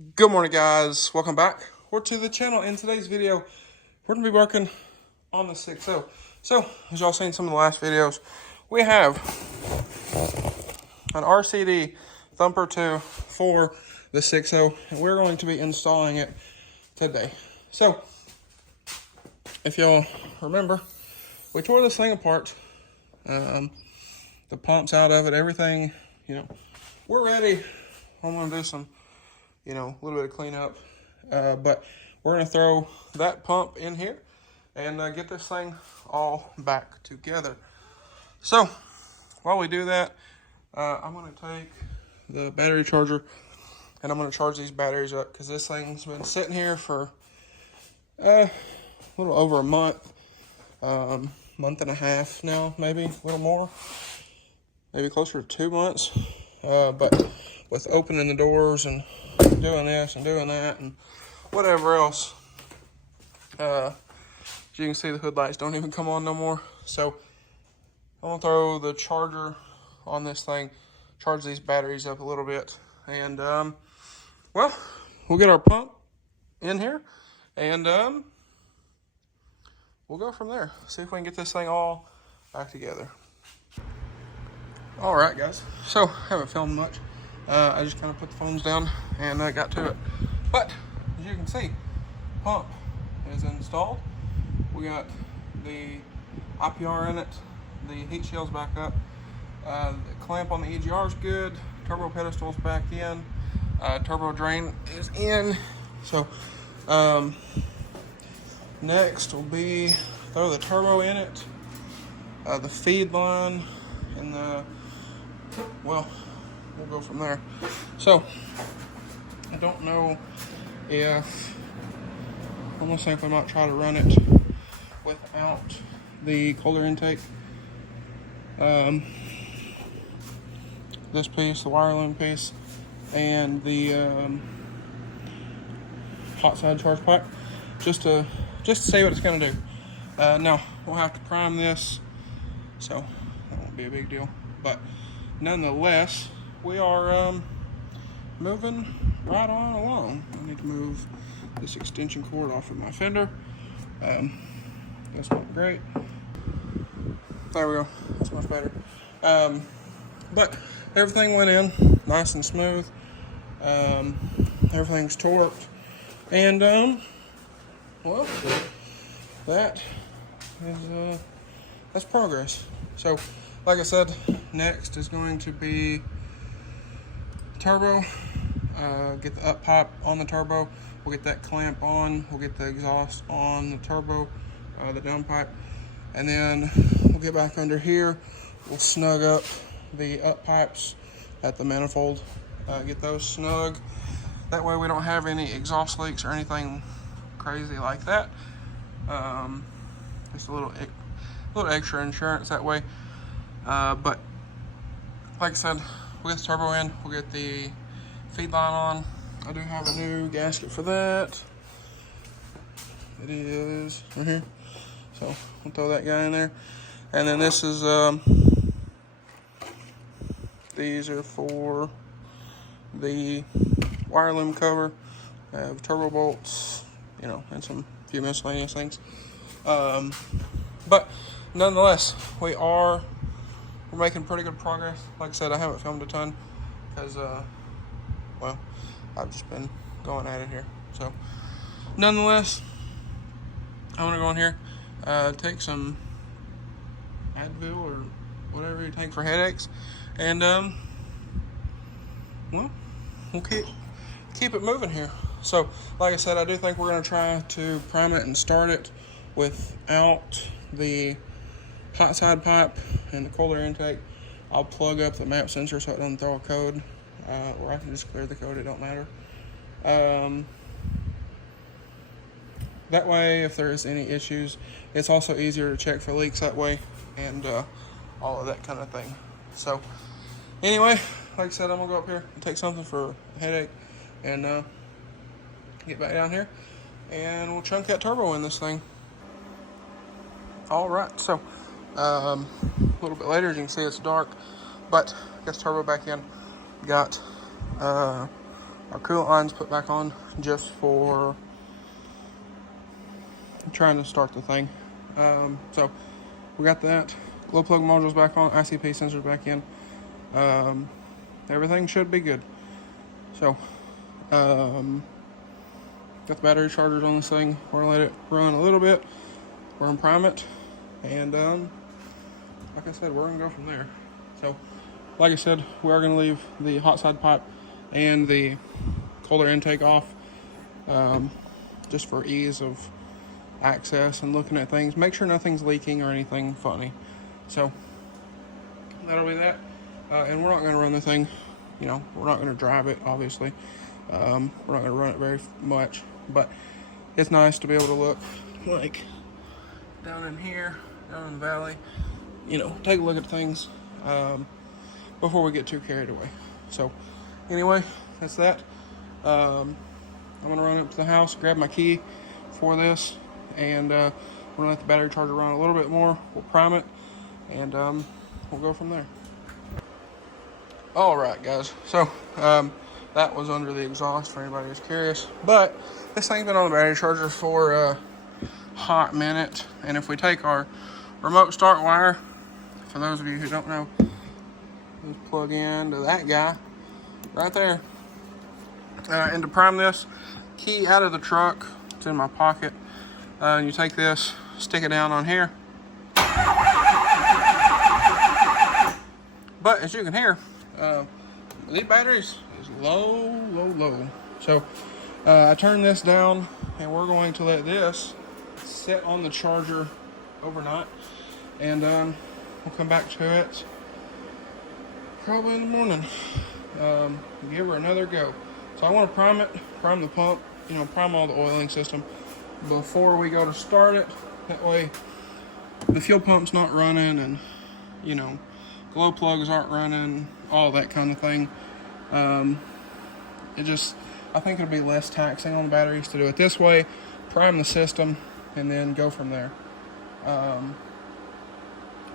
Good morning, guys. Welcome back to the channel. In today's video, we're going to be working on the 6.0. So, as y'all seen some of the last videos, we have an RCD Thumper 2 for the 6.0, and we're going to be installing it today. So, if y'all remember, we tore this thing apart. The pumps out of it, everything, we're ready. I'm going to do some a little bit of cleanup. But we're going to throw that pump in here and get this thing all back together. So while we do that, I'm going to take the battery charger and I'm going to charge these batteries up because this thing's been sitting here for a little over a month, month and a half now, maybe a little more, maybe closer to 2 months. But with opening the doors and doing this and doing that and whatever else, as you can see, the hood lights don't even come on no more. So I'm gonna throw the charger on this thing, charge these batteries up a little bit, and well, we'll get our pump in here and we'll go from there. See if we can get this thing all back together. All right, guys, so I haven't filmed much. I just kind of put the phones down and got to it. But as you can see, pump is installed. We got the IPR in it. The heat shield's back up. The clamp on the EGR is good. Turbo pedestal's back in. Turbo drain is in. So next will be throw the turbo in it. The feed line and we'll go from there. So I don't know if I'm gonna think we might try to run it without the cooler intake. This piece, the wire loom piece, and the hot side charge pipe, just to see what it's gonna do. Now we'll have to prime this, so that won't be a big deal. But nonetheless, we are moving right on along. I need to move this extension cord off of my fender. That's not great. There we go. That's much better. But everything went in nice and smooth. Everything's torqued, and well, that is that's progress. So, like I said, next is going to be turbo. Get the up pipe on the turbo. We'll get that clamp on. We'll get the exhaust on the turbo, the down pipe, and then we'll get back under here. We'll snug up the up pipes at the manifold. Get those snug. That way we don't have any exhaust leaks or anything crazy like that. Just a little extra insurance that way. But like I said, we'll get the turbo in. We'll get the feed line on. I do have a new gasket for that. It is right here. So we'll throw that guy in there. And then this is these are for the wire loom cover. I have turbo bolts, and some few miscellaneous things. But nonetheless, we're making pretty good progress. Like I said, I haven't filmed a ton because well, I've just been going at it here. So nonetheless, I'm gonna go in here, take some Advil or whatever you take for headaches, and well, we'll keep it moving here. So like I said, I do think we're gonna try to prime it and start it without the hot side pipe and the cooler intake. I'll plug up the map sensor so it doesn't throw a code, or I can just clear the code, it don't matter. That way, if there's any issues, it's also easier to check for leaks that way, and all of that kind of thing. So anyway, like I said, I'm gonna go up here and take something for a headache and get back down here and we'll chunk that turbo in this thing. All right, so a little bit later, as you can see, it's dark, but got the turbo back in. Got our coolant lines put back on just for trying to start the thing. So we got that. Glow plug modules back on, ICP sensors back in. Everything should be good. So, got the battery chargers on this thing. We're gonna let it run a little bit. We're gonna prime it, and like I said, we're gonna go from there. So, like I said, we are gonna leave the hot side pipe and the cold air intake off, just for ease of access and looking at things. Make sure nothing's leaking or anything funny. So that'll be that. And we're not going to run the thing, you know, we're not going to drive it, obviously. We're not going to run it very much, but it's nice to be able to look like down in here, down in the valley, you know, take a look at things before we get too carried away. So anyway, that's that. I'm going to run up to the house, grab my key for this, and we're going to let the battery charger run a little bit more. We'll prime it, and we'll go from there. All right, guys. So that was under the exhaust for anybody who's curious. But this thing's been on the battery charger for a hot minute. And if we take our remote start wire, for those of you who don't know, just plug into that guy right there. And to prime this, key out of the truck. It's in my pocket. And you take this, stick it down on here. But as you can hear, these batteries is low. So I turn this down, and we're going to let this sit on the charger overnight, and we'll come back to it probably in the morning. Give her another go. So I want to prime it, prime the pump, you know, prime all the oiling system before we go to start it. That way the fuel pump's not running, and you know, glow plugs aren't running, all that kind of thing. I think it'll be less taxing on the batteries to do it this way, prime the system, and then go from there.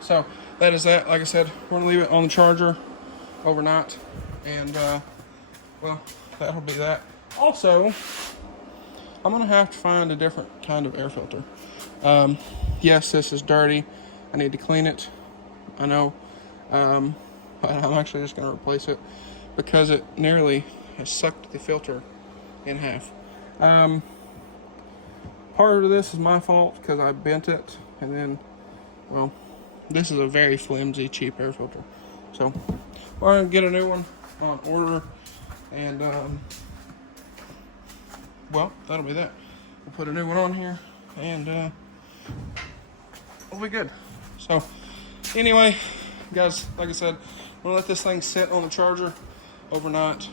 So that is that. Like I said, we're gonna leave it on the charger overnight, and well, that'll be that. Also, I'm gonna have to find a different kind of air filter. Yes, this is dirty. I need to clean it. I know. But I'm actually just going to replace it because it nearly has sucked the filter in half. Part of this is my fault because I bent it, and then, well, this is a very flimsy, cheap air filter. So we're going to get a new one on order, and well, that'll be that. We'll put a new one on here, and we'll be good. So anyway, guys, like I said, I'm gonna let this thing sit on the charger overnight,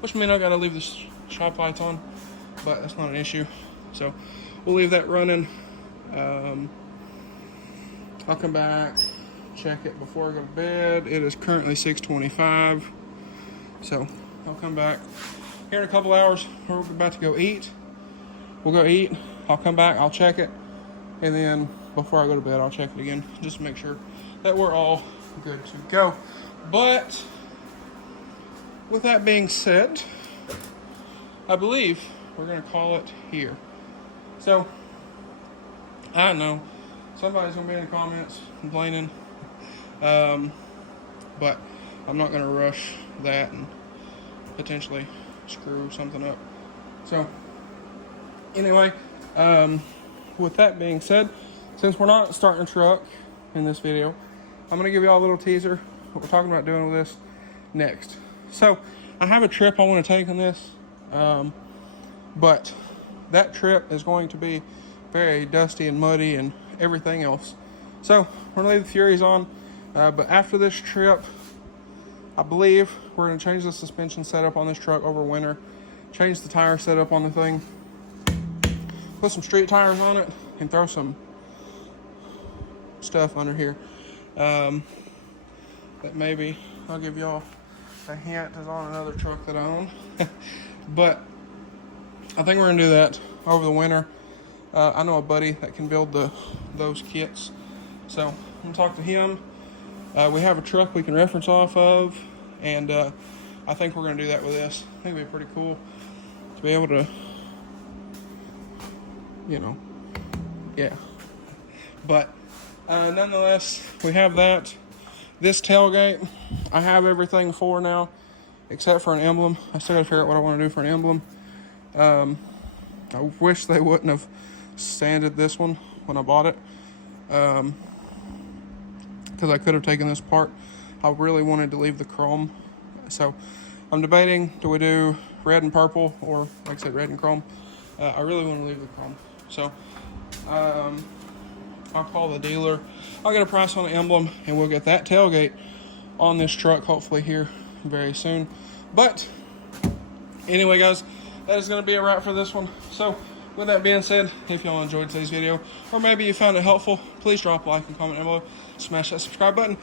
which means I gotta leave the shop lights on, but that's not an issue. So we'll leave that running. I'll come back, check it before I go to bed. It is currently 6:25, so I'll come back here in a couple hours. We're about to go eat. We'll go eat. I'll come back, I'll check it, and then before I go to bed, I'll check it again just to make sure that we're all good to go. But with that being said, I believe we're going to call it here. So I know somebody's going to be in the comments complaining, but I'm not going to rush that and potentially screw something up. So anyway, with that being said, since we're not starting a truck in this video, I'm going to give you all a little teaser what we're talking about doing with this next. So I have a trip I want to take on this, but that trip is going to be very dusty and muddy and everything else. So we're going to leave the Furies on, but after this trip, I believe we're going to change the suspension setup on this truck over winter, change the tire setup on the thing, put some street tires on it, and throw some stuff under here that maybe I'll give y'all a hint is on another truck that I own. But I think we're gonna do that over the winter. I know a buddy that can build those kits, so I'm gonna talk to him. We have a truck we can reference off of, and I I think we're going to do that with this. I think it'd be pretty cool to be able to, you know, yeah. But nonetheless, we have that. This tailgate, I have everything for now, except for an emblem. I still got to figure out what I want to do for an emblem. I wish they wouldn't have sanded this one when I bought it, because I could have taken this apart. I really wanted to leave the chrome, so I'm debating, do we do red and purple, or like I said, red and chrome? I really want to leave the chrome, so I'll call the dealer. I'll get a price on the emblem, and we'll get that tailgate on this truck hopefully here very soon. But anyway, guys, that is going to be a wrap for this one. So with that being said, if y'all enjoyed today's video, or maybe you found it helpful, please drop a like and comment down below. Smash that subscribe button.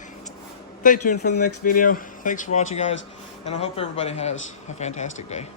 Stay tuned for the next video. Thanks for watching, guys, and I hope everybody has a fantastic day.